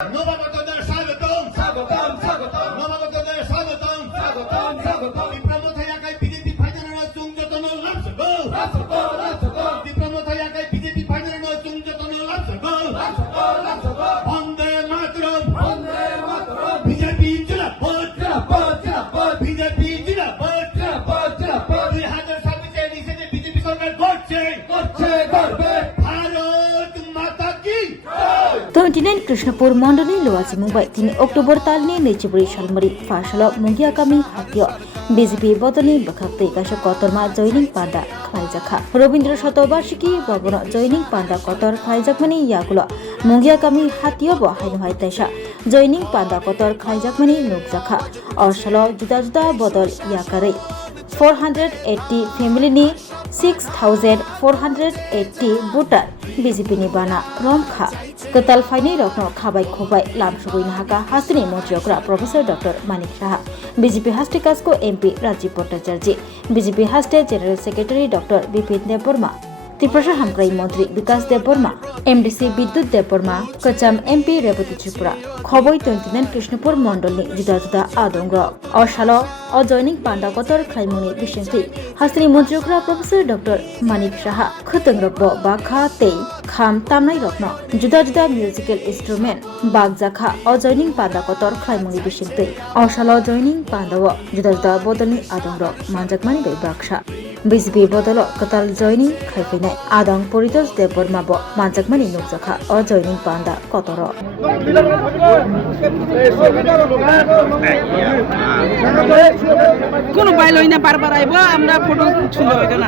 নবাগতদের স্বাগতম স্বাগতম স্বাগতম নবাগতদের স্বাগতম স্বাগতম স্বাগতম বিপ্লবথায়াকাই বিজেপি ফাইনাল চুংজতন লাভসগো লাভসগো লাভসগো বিপ্লবথায়াকাই বিজেপি ফাইনাল চুংজতন লাভসগো লাভসগো লাভসগো বন্দে মাতরম বিজেপি জিন্দাবাদ জিন্দাবাদ জিন্দাবাদ বিজেপি জিন্দাবাদ জিন্দাবাদ জিন্দাবাদ 2026 নিষেধে বিজেপি সরকার করছে করবে ভারত মাতা কি 29 कृष्णपुर मंडली लोवासी मुंबई 3 अक्टोबर तालनी नेचिबुरी शालमरी फाशल मुंगिया कामी हातियो बीजेपी बदलनि बखाक्ते गाश कतरमा जयनिंग पांडा खाइजाखा रवींद्र शतवार्षिकी भवन जयनिंग पांडा कतर खाइजाकमानि यागुलो मुंगिया कामी हातियो ब हाइनहाय तैसा जयनिंग पांडा कतर खाइजाकमानि नुकजाखा अरसालो जुदा जुदा बदल याकारै 480 फैमिलीनि 6480 भोटार बीजेपी नि बाना रमखा कताल फाइनि रत्न खाबाय खोबाय लामसुगैनो हाका हास्टेलनि मन्त्रियग्रा professor doctor Manik Saha BJP हास्टे काजको एमपी राजीव भट्टाचार्य बीजेपी हास्टे general secretary doctor Bipin Debbarma Tripura हामग्राई मंत्री विकास देबबर्मा एमडीसी विद्युत देबबर्मा कचाम एमपी रेवती त्रिपुरा खबई 29 कृष्णपुर मंडलनि जुदा जुदा आदंग अशालो अजयनिंग पांडा कतर खाइमुनि बिसिंथि हास्टेलनि मन्त्रियग्रा प्रोफेसर डॉक्टर मानिक साहा खतंग्रब बाखा तै खाम तामनाय रत्न जुदा जुदा म्यूजिकल इंस्ट्रूमेंट बागजाखा अजयनिंग पांडा कतर खाइमुनि बिसिंथि अशालो अजयनिंग पांडाव जुदा जुदा बदलनि आदंग मानजाकमानि बै बाक्सा बीजेपी बदल कताल जयनिंग खाइफैनाय आदं परितोष देबबर्मा ब मानजाकमानि नुकजाखा अजयनिंग पांडा कतर কোনো বাইল হই না বারবার আইব আমরা ফটো ছুলে হইতো না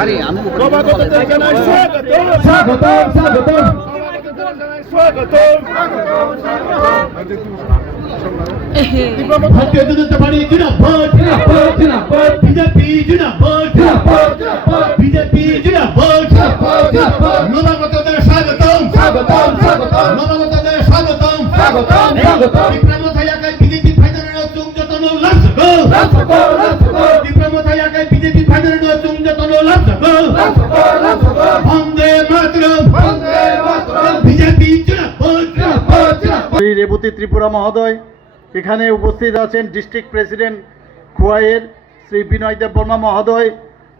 আরে আমি স্বাগতম স্বাগতম भारतीय जनता पार्टी जिंदाबाद जिंदाबाद जिंदाबाद बीजेपी जिंदाबाद जिंदाबाद जिंदाबाद बीजेपी जिंदाबाद जिंदाबाद जिंदाबाद नवागतদের স্বাগতম স্বাগতম স্বাগতম নবাগতদের স্বাগতম স্বাগতম স্বাগতম বিপ্লবথায়াকাই বিজেপি ফাইনাল চুংজতন লাভসগো লাভসগো লাভসগো বিপ্লবথায়াকাই বিজেপি ফাইনাল চুংজতন লাভসগো লাভসগো লাভসগো বন্দে মাতরম বিজেপি জিন্দাবাদ জিন্দাবাদ জিন্দাবাদ শ্রী রেবতী ত্রিপুরা মহোদয় এখানে উপস্থিত আছেন ডিস্ট্রিক্ট প্রেসিডেন্ট খোয়াইয়ের শ্রী বিনয় দেববর্মা মহোদয়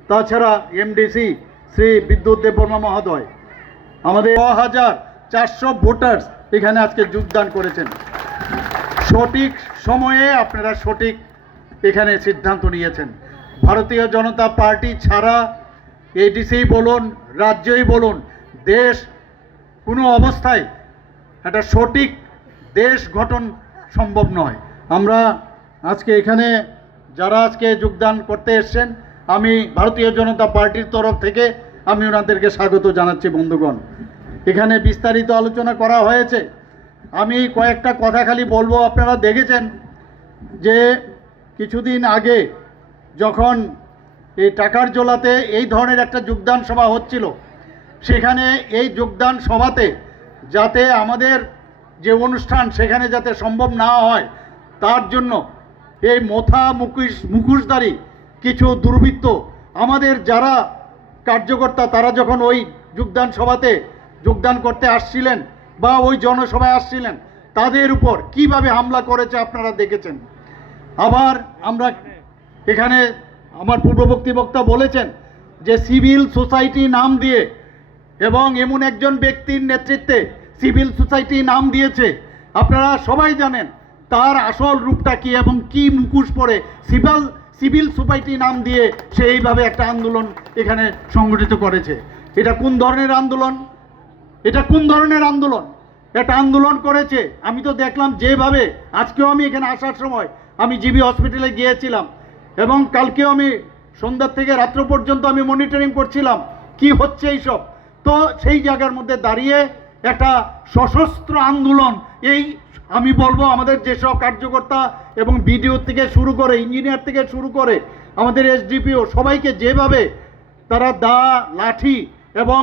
তাছাড়া এমডিসি শ্রী বিদ্যুৎ দেববর্মা মহোদয় আমাদের 6400 ভোটার্স এখানে আজকে যোগদান করেছেন সঠিক সময়ে আপনারা সঠিক এখানে সিদ্ধান্ত নিয়েছেন ভারতীয় জনতা পার্টি ছাড়া এডিসি বলুন রাজ্যই বলুন দেশ কোনো অবস্থায় একটা সঠিক দেশ গঠন সম্ভব নয় আমরা আজকে এখানে যারা আজকে যোগদান করতে এসেছেন আমি ভারতীয় জনতা পার্টির তরফ থেকে আমি ওনাদেরকে স্বাগত জানাচ্ছি বন্ধুগণ এখানে বিস্তারিত আলোচনা করা হয়েছে আমি কয়েকটা কথা খালি বলবো আপনারা দেখেছেন যে কিছুদিন আগে যখন এই টাকার জোলাতে এই ধরনের একটা যোগদান সভা হচ্ছিল সেখানে এই যোগদান সভাতে যাতে আমাদের যে অনুষ্ঠান সেখানে যাতে সম্ভব না হয় তার জন্য এই মুখোশধারী কিছু দুর্বৃত্ত আমাদের যারা কার্যকর্তা তারা যখন ওই যোগদান সভাতে যোগদান করতে আসছিলেন বা ওই জনসভায় আসছিলেন তাদের উপর কিভাবে হামলা করেছে আপনারা দেখেছেন আবার আমরা এখানে আমার পূর্ববর্তী বক্তা বলেছেন যে সিভিল সোসাইটি নাম দিয়ে এবং এমন একজন ব্যক্তির নেতৃত্বে সিভিল সোসাইটি নাম দিয়েছে আপনারা সবাই জানেন তার আসল রূপটা কি এবং কি মুখোশ পরে সিভিল সোসাইটি নাম দিয়ে সে এইভাবে একটা আন্দোলন এখানে সংগঠিত করেছে এটা কোন ধরনের আন্দোলন এটা আন্দোলন করেছে আমি তো দেখলাম যেভাবে আজকেও আমি এখানে আসার সময় আমি জিবি হসপিটালে গিয়েছিলাম এবং কালকেও আমি সন্ধ্যা থেকে রাত্র পর্যন্ত আমি মনিটরিং করছিলাম কি হচ্ছে এইসব তো সেই জায়গার মধ্যে দাঁড়িয়ে একটা সশস্ত্র আন্দোলন এই আমি বলবো আমাদের যেসব কার্যকর্তা এবং বিডিও থেকে শুরু করে ইঞ্জিনিয়ার থেকে শুরু করে আমাদের এসডিপিও সবাইকে যেভাবে তারা দা লাঠি এবং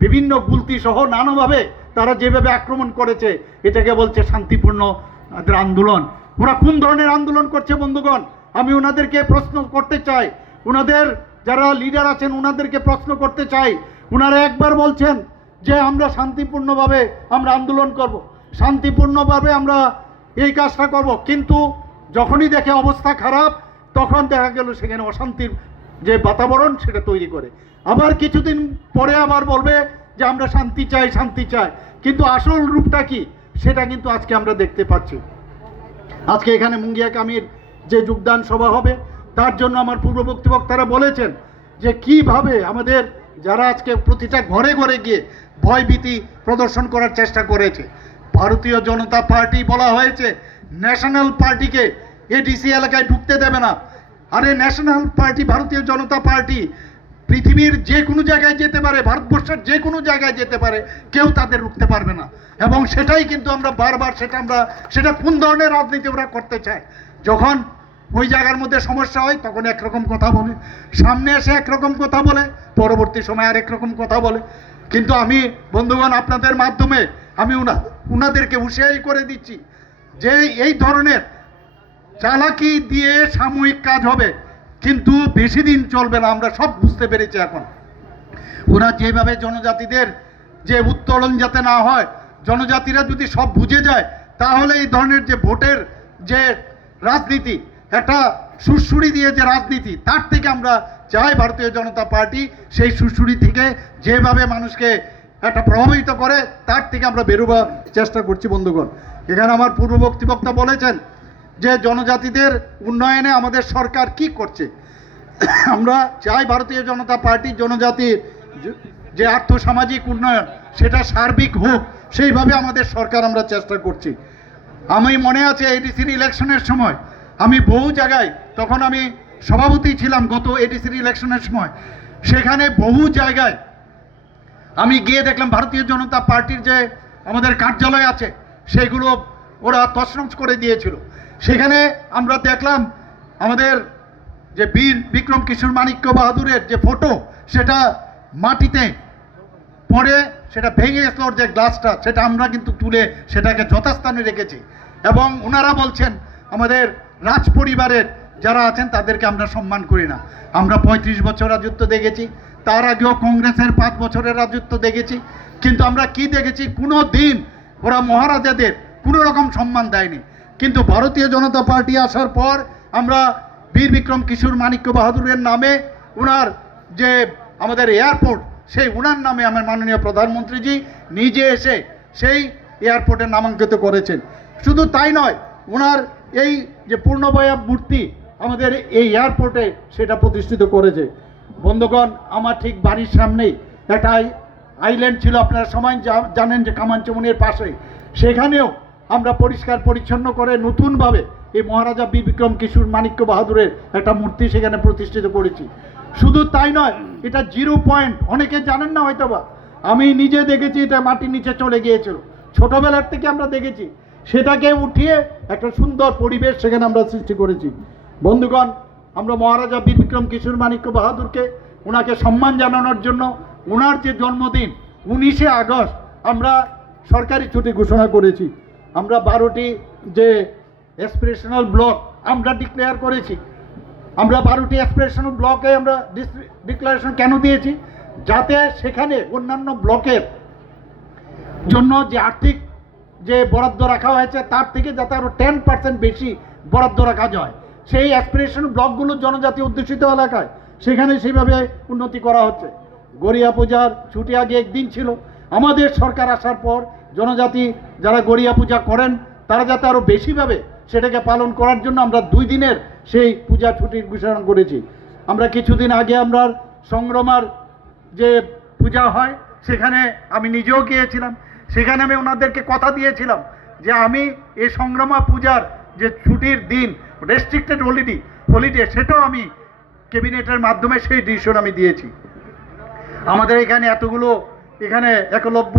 বিভিন্ন গুলতি সহ নানাভাবে তারা যেভাবে আক্রমণ করেছে এটাকে বলছে শান্তিপূর্ণ আন্দোলন ওরা কোন ধরনের আন্দোলন করছে বন্ধুগণ আমি ওনাদেরকে প্রশ্ন করতে চাই ওনাদের যারা লিডার আছেন ওনাদেরকে প্রশ্ন করতে চাই ওনারা একবার বলছেন যে আমরা শান্তিপূর্ণভাবে আমরা আন্দোলন করব, শান্তিপূর্ণভাবে আমরা এই কাজটা করব, কিন্তু যখনই দেখে অবস্থা খারাপ তখন দেখা গেল সেখানে অশান্তির যে বাতাবরণ সেটা তৈরি করে। আবার কিছুদিন পরে আবার বলবে যে আমরা শান্তি চাই, শান্তি চাই, কিন্তু আসল রূপটা কি সেটা কিন্তু আজকে আমরা দেখতে পাচ্ছি। আজকে এখানে মুঙ্গিয়া কামির যে যোগদান সভা হবে তার জন্য আমার পূর্ববর্তী বক্তারা বলেছেন যে কিভাবে আমাদের যারা আজকে প্রতিটা ঘরে ঘরে গিয়ে ভয়ভীতি প্রদর্শন করার চেষ্টা করেছে। ভারতীয় জনতা পার্টি বলা হয়েছে ন্যাশনাল পার্টিকে এডিসি এলাকায় ঢুকতে দেবে না। আরে ন্যাশনাল পার্টি, ভারতীয় জনতা পার্টি পৃথিবীর যে কোনো জায়গায় যেতে পারে, ভারতবর্ষের যে কোনো জায়গায় যেতে পারে, কেউ তাদের রুখতে পারবে না। এবং সেটাই কিন্তু আমরা বারবার সেটা কোন ধরনের রাজনীতি ওরা করতে চায়। যখন ওই জায়গার মধ্যে সমস্যা হয় তখন একরকম কথা বলে, সামনে এসে একরকম কথা বলে, পরবর্তী সময় আরেক রকম কথা বলে। কিন্তু আমি বন্ধুগণ আপনাদের মাধ্যমে আমি উনাদেরকে হুঁশিয়ারি করে দিচ্ছি যে এই ধরনের চালাকি দিয়ে সাময়িক কাজ হবে, কিন্তু বেশি দিন চলবে না। আমরা সব বুঝতে পেরেছি এখন। ওরা যেভাবে জনজাতিদের যে উত্তোলন যাতে না হয়, জনজাতিরা যদি সব বুঝে যায় তাহলে এই ধরনের যে ভোটের যে রাজনীতি, একটা সুড়সুড়ি দিয়ে যে রাজনীতি, তার থেকে আমরা চাই ভারতীয় জনতা পার্টি সেই সুড়সুড়ি থেকে যেভাবে মানুষকে একটা প্রভাবিত করে তার থেকে আমরা বেরোবার চেষ্টা করছি। বন্ধুগণ, এখানে আমার পূর্ববর্তী বক্তা বলেছেন যে জনজাতিদের উন্নয়নে আমাদের সরকার কি করছে। আমরা চাই ভারতীয় জনতা পার্টি জনজাতির যে আর্থসামাজিক উন্নয়ন সেটা সার্বিক হোক, সেইভাবে আমাদের সরকার আমরা চেষ্টা করছি। আমি মনে আছে এডিসির ইলেকশনের সময় আমি বহু জায়গায়, তখন আমি সভাপতি ছিলাম গত এডিসির ইলেকশনের সময়, সেখানে বহু জায়গায় আমি গিয়ে দেখলাম ভারতীয় জনতা পার্টির যে আমাদের কার্যালয় আছে সেগুলো ওরা তছনছ করে দিয়েছিল। সেখানে আমরা দেখলাম আমাদের যে বীর বিক্রম কিশোর মানিক্য বাহাদুরের যে ফটো সেটা মাটিতে পড়ে সেটা ভেঙে গেছিল, যে গ্লাসটা সেটা আমরা কিন্তু তুলে সেটাকে যথাস্থানে রেখেছি। এবং ওনারা বলছেন আমাদের রাজ পরিবারের যারা আছেন তাদেরকে আমরা সম্মান করি না। আমরা 35 বছর রাজত্ব দেখেছি, তার আগেও কংগ্রেসের 5 বছরের রাজত্ব দেখেছি, কিন্তু আমরা কি দেখেছি, কোনো দিন ওরা মহারাজাদের কোনো রকম সম্মান দেয়নি। কিন্তু ভারতীয় জনতা পার্টি আসার পর আমরা বীর বিক্রম কিশোর মানিক্য বাহাদুরের নামে ওনার যে আমাদের এয়ারপোর্ট, সেই ওনার নামে আমার মাননীয় প্রধানমন্ত্রীজি নিজে এসে সেই এয়ারপোর্টে নামাঙ্কিত করেছেন। শুধু তাই নয়, ওনার এই যে পূর্ণবয়া মূর্তি আমাদের এই এয়ারপোর্টে সেটা প্রতিষ্ঠিত করেছে। বন্ধুগণ, আমার ঠিক বাড়ির সামনেই একটা আইল্যান্ড ছিল, আপনারা সবাই জানেন যে কামানচমুনির পাশে, সেখানেও আমরা পরিষ্কার পরিচ্ছন্ন করে নতুনভাবে এই মহারাজা বীর বিক্রম কিশোর মানিক্য বাহাদুরের একটা মূর্তি সেখানে প্রতিষ্ঠিত করেছি। শুধু তাই নয়, এটা 0 পয়েন্ট, অনেকে জানেন না হয়তোবা, আমি নিজে দেখেছি, এটা মাটির নিচে চলে গিয়েছিল, ছোটবেলার থেকে আমরা দেখেছি। সেটাকে উঠিয়ে একটা সুন্দর পরিবেশ সেখানে আমরা সৃষ্টি করেছি। বন্ধুগণ, আমরা মহারাজা বীর বিক্রম কিশোর মানিক্য বাহাদুরকে ওনাকে সম্মান জানানোর জন্য ওনার যে জন্মদিন 19শে আগস্ট আমরা সরকারি ছুটি ঘোষণা করেছি। আমরা 12টি যে অ্যাসপিরেশনাল ব্লক আমরা ডিক্লেয়ার করেছি। আমরা 12টি অ্যাসপিরেশনাল ব্লকে আমরা ডিক্লারেশন কেন দিয়েছি, যাতে সেখানে অন্যান্য ব্লকের জন্য যে আর্থিক যে বরাদ্দ রাখা হয়েছে তার থেকে যাতে আরও 10% বেশি বরাদ্দ রাখা যায়। সেই অ্যাসপিরেশন ব্লকগুলো জনজাতি অধ্যুষিত এলাকায় সেখানে সেইভাবে উন্নতি করা হচ্ছে। গড়িয়া পূজার ছুটি আগে একদিন ছিল, আমাদের সরকার আসার পর জনজাতি যারা গড়িয়া পূজা করেন তারা যাতে আরও বেশিভাবে সেটাকে পালন করার জন্য আমরা 2 দিনের সেই পূজা ছুটির ঘোষণা করেছি। আমরা কিছুদিন আগে আমরা সংগ্রামার যে পূজা হয় সেখানে আমি নিজেও গিয়েছিলাম। সেখানে আমি ওনাদেরকে কথা দিয়েছিলাম যে আমি এই সংগ্রামা পূজার যে ছুটির দিন রেস্ট্রিক্টেড হলিডে সেটাও আমি ক্যাবিনেটের মাধ্যমে সেই ডিসিশন আমি দিয়েছি। আমাদের এখানে এতগুলো এখানে একলব্য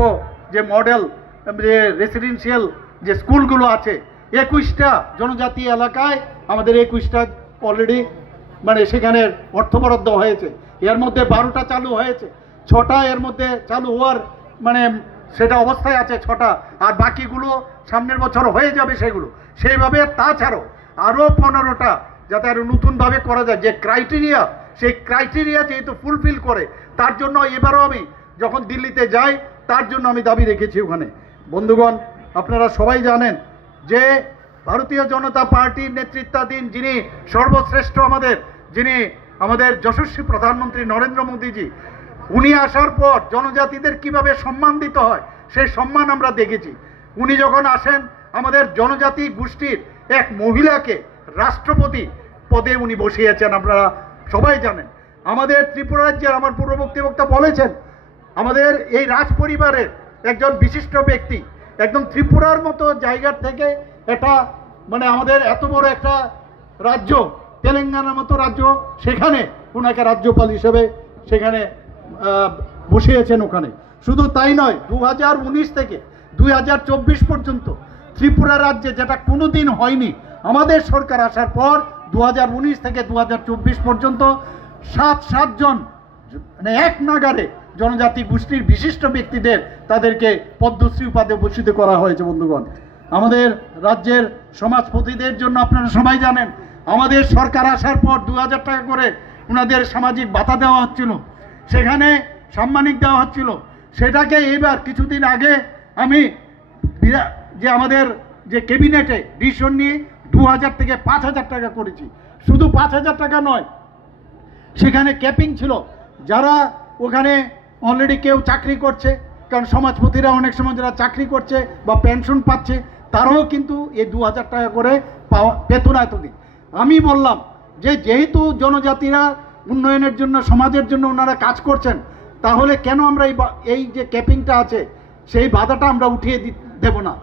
যে মডেল যে রেসিডেন্সিয়াল যে স্কুলগুলো আছে 21টা জনজাতি এলাকায় আমাদের 21টা অলরেডি মানে সেখানে অর্থ বরাদ্দ হয়েছে। এর মধ্যে 12টা চালু হয়েছে, 6টা এর মধ্যে চালু হওয়ার মানে সেটা অবস্থায় আছে 6টা, আর বাকিগুলো সামনের বছর হয়ে যাবে সেগুলো সেইভাবে। তাছাড়াও আরও 15টা যাতে আরও নতুনভাবে করা যায়, যে ক্রাইটেরিয়া সেই ক্রাইটেরিয়া যেহেতু ফুলফিল করে তার জন্য এবারও আমি যখন দিল্লিতে যাই, তার জন্য আমি দাবি রেখেছি ওখানে। বন্ধুগণ, আপনারা সবাই জানেন যে ভারতীয় জনতা পার্টির নেতৃত্বাধীন যিনি সর্বশ্রেষ্ঠ যিনি আমাদের যশস্বী প্রধানমন্ত্রী নরেন্দ্র মোদীজি, উনি আসার পর জনজাতিদের কিভাবে সম্মান দিতে হয় সেই সম্মান আমরা দেখেছি। উনি যখন আসেন, আমাদের জনজাতি গোষ্ঠীর এক মহিলাকে রাষ্ট্রপতি পদে উনি বসিয়েছেন, আপনারা সবাই জানেন। আমাদের ত্রিপুরা রাজ্যের, আমার পূর্ববর্তী বক্তা বলেছেন, আমাদের এই রাজ পরিবারের একজন বিশিষ্ট ব্যক্তি, একদম ত্রিপুরার মতো জায়গার থেকে এটা আমাদের এত বড় একটা রাজ্য, তেলেঙ্গানার মতো রাজ্য, সেখানে ওনাকে রাজ্যপাল হিসেবে সেখানে বসিয়েছেন ওখানে। শুধু তাই নয়, 2019 থেকে 2024 পর্যন্ত ত্রিপুরা রাজ্যে, যেটা কোনোদিন হয়নি, আমাদের সরকার আসার পর 2019 থেকে 2024 পর্যন্ত 7 জন এক নাগারে জনজাতি গোষ্ঠীর বিশিষ্ট ব্যক্তিদের তাদেরকে পদ্মশ্রী উপাধি ভূষিত করা হয়েছে। বন্ধুগণ, আমাদের রাজ্যের সমাজপতিদের জন্য আপনারা সবাই জানেন, আমাদের সরকার আসার পর 2000 টাকা করে ওনাদের সামাজিক ভাতা দেওয়া হচ্ছিল, সেখানে সাম্মানিক দেওয়া হচ্ছিল। সেটাকে এবার কিছুদিন আগে আমি যে আমাদের যে ক্যাবিনেটে ডিসিশন নিয়ে 2000 থেকে 5000 টাকা করেছি। শুধু 5000 টাকা নয়, সেখানে ক্যাপিং ছিল। যারা ওখানে অলরেডি কেউ চাকরি করছে, কারণ সমাজপতিরা অনেক সময় যারা চাকরি করছে বা পেনশন পাচ্ছে, তারাও কিন্তু এই 2000 টাকা করে পেত না এতদিন। আমি বললাম যে যেহেতু জনজাতিরা উন্নয়নের জন্য, সমাজের জন্য ওনারা কাজ করছেন, তাহলে কেন আমরা এই যে ক্যাপিংটা আছে সেই বাধাটা আমরা উঠিয়ে দেব না।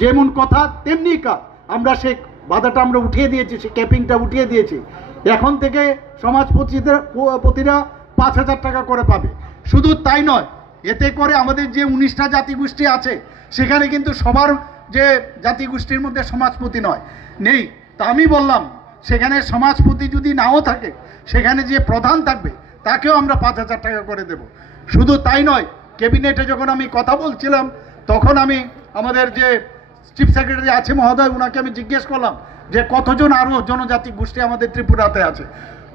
যেমন কথা তেমনি কাজ, আমরা সেই বাধাটা আমরা উঠিয়ে দিয়েছি, সেই ক্যাপিংটা উঠিয়ে দিয়েছি। এখন থেকে সমাজপতিরা 5000 টাকা করে পাবে। শুধু তাই নয়, এতে করে আমাদের যে 19টা জাতিগোষ্ঠী আছে, সেখানে কিন্তু সবার যে জাতিগোষ্ঠীর মধ্যে সমাজপতি নেই। তা আমি বললাম, সেখানে সমাজপতি যদি নাও থাকে, সেখানে যে প্রধান থাকবে তাকেও আমরা 5000 টাকা করে দেব। শুধু তাই নয়, ক্যাবিনেটে যখন আমি কথা বলছিলাম, তখন আমি আমাদের যে চিফ সেক্রেটারি আছে মহোদয়, ওনাকে আমি জিজ্ঞেস করলাম যে কতজন আরও জনজাতি গোষ্ঠী আমাদের ত্রিপুরাতে আছে।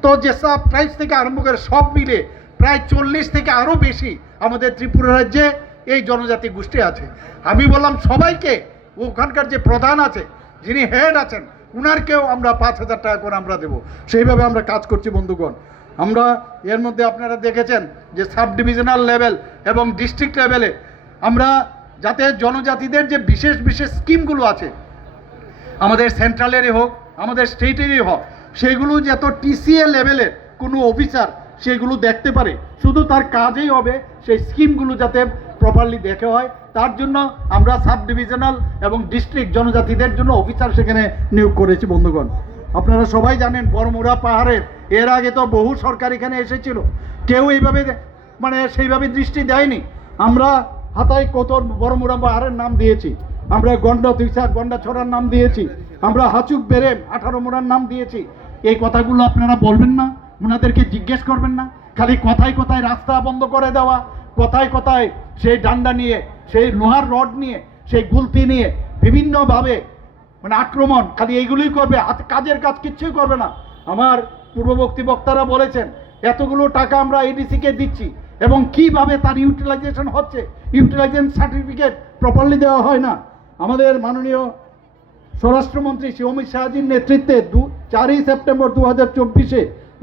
তো যেসব প্রাইস থেকে আরম্ভ করে সব মিলে প্রায় 40 থেকে আরও বেশি আমাদের ত্রিপুরা রাজ্যে এই জনজাতি গোষ্ঠী আছে। আমি বললাম সবাইকে, ওখানকার যে প্রধান আছে, যিনি হেড আছেন, উনারকেও আমরা 5000 টাকা করে আমরা দেবো। সেইভাবে আমরা কাজ করছি। বন্ধুগণ, আমরা এর মধ্যে আপনারা দেখেছেন যে সাব ডিভিশনাল লেভেল এবং ডিস্ট্রিক্ট লেভেলে আমরা যাতে জনজাতিদের যে বিশেষ বিশেষ স্কিমগুলো আছে, আমাদের সেন্ট্রালেরই হোক, আমাদের স্টেটেরই হোক, সেগুলো যত টিসিএ লেভেলের কোনো অফিসার সেগুলো দেখতে পারে, শুধু তার কাজেই হবে সেই স্কিমগুলো যাতে প্রপারলি দেখে হয়, তার জন্য আমরা সাব ডিভিশনাল এবং ডিস্ট্রিক্ট জনজাতিদের জন্য অফিসার সেখানে নিয়োগ করেছি। বন্ধুগণ, আপনারা সবাই জানেন বড়মুড়া পাহাড়ের এর আগে তো বহু সরকার এখানে এসেছিল, কেউ এইভাবে সেইভাবে দৃষ্টি দেয়নি। আমরা হাতায় কত বড়মুড়া পাহাড়ের নাম দিয়েছি, আমরা গন্ডা দুইসা গন্ডা ছড়ার নাম দিয়েছি, আমরা হাচুক বেরেম 18 মোড়ার নাম দিয়েছি। এই কথাগুলো আপনারা বলবেন না, ওনাদেরকে জিজ্ঞেস করবেন না। খালি কথায় কথায় রাস্তা বন্ধ করে দেওয়া, কথায় কথায় সেই ডান্ডা নিয়ে, সেই লোহার রড নিয়ে, সেই গুলতি নিয়ে বিভিন্নভাবে আক্রমণ, খালি এইগুলোই করবে, কাজের কাজ কিচ্ছুই করবে না। আমার পূর্ববর্তী বক্তারা বলেছেন এতগুলো টাকা আমরা এডিসিকে দিচ্ছি এবং কিভাবে তার ইউটিলাইজেশন হচ্ছে, ইউটিলাইজেশন সার্টিফিকেট প্রপারলি দেওয়া হয় না। আমাদের মাননীয় স্বরাষ্ট্রমন্ত্রী শ্রী অমিত শাহজির নেতৃত্বে 4ই সেপ্টেম্বর 2024-এ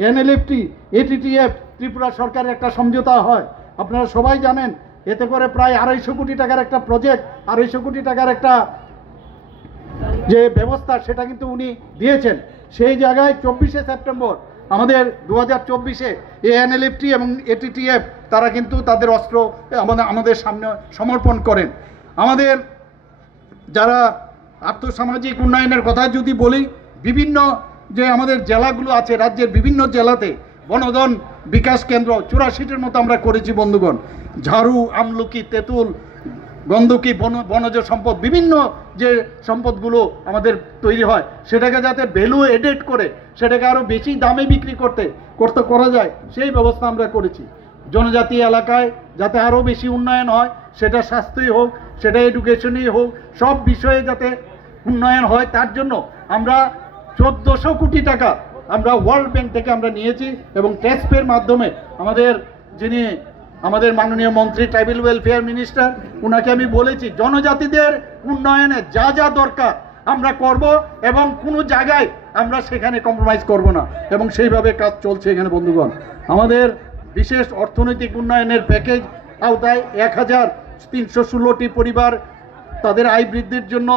এনএলএফটি এটিটিএফ ত্রিপুরা সরকারের একটা সমঝোতা হয়। আপনারা সবাই জানেন, এতে করে প্রায় 250 কোটি টাকার একটা প্রজেক্ট, 250 কোটি টাকার একটা যে ব্যবস্থা, সেটা কিন্তু উনি দিয়েছেন। সেই জায়গায় 24শে সেপ্টেম্বর আমাদের 2024-এ এএনএলএফটি এবং এটিটিএফ তারা কিন্তু তাদের অস্ত্র আমাদের সামনে সমর্পণ করেন। আমাদের যারা আর্থসামাজিক উন্নয়নের কথা যদি বলি, বিভিন্ন যে আমাদের জেলাগুলো আছে, রাজ্যের বিভিন্ন জেলাতে বনধন বিকাশ কেন্দ্র 84টির মতো আমরা করেছি। বন্ধুগণ, ঝাড়ু, আমলকি, তেঁতুল, গন্ধকি, বনজ সম্পদ, বিভিন্ন যে সম্পদগুলো আমাদের তৈরি হয়, সেটাকে যাতে ভ্যালু এডেড করে সেটাকে আরও বেশি দামে বিক্রি করা যায়, সেই ব্যবস্থা আমরা করেছি। জনজাতি এলাকায় যাতে আরও বেশি উন্নয়ন হয়, সেটা স্বাস্থ্যই হোক, সেটা এডুকেশনই হোক, সব বিষয়ে যাতে উন্নয়ন হয়, তার জন্য আমরা 1400 কোটি টাকা আমরা ওয়ার্ল্ড ব্যাংক থেকে আমরা নিয়েছি এবং ট্যাক্সপের মাধ্যমে আমাদের যিনি আমাদের মাননীয় মন্ত্রী ট্রাইবাল ওয়েলফেয়ার মিনিস্টার, ওনাকে আমি বলেছি জনজাতিদের উন্নয়নে যা যা দরকার আমরা করব এবং কোনো জায়গায় আমরা সেখানে কম্প্রোমাইজ করব না, এবং সেইভাবে কাজ চলছে এখানে বন্ধুগণ। আমাদের বিশেষ অর্থনৈতিক উন্নয়নের প্যাকেজ আওতায় 1316টি পরিবার তাদের আয় বৃদ্ধির জন্য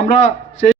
আমরা সেই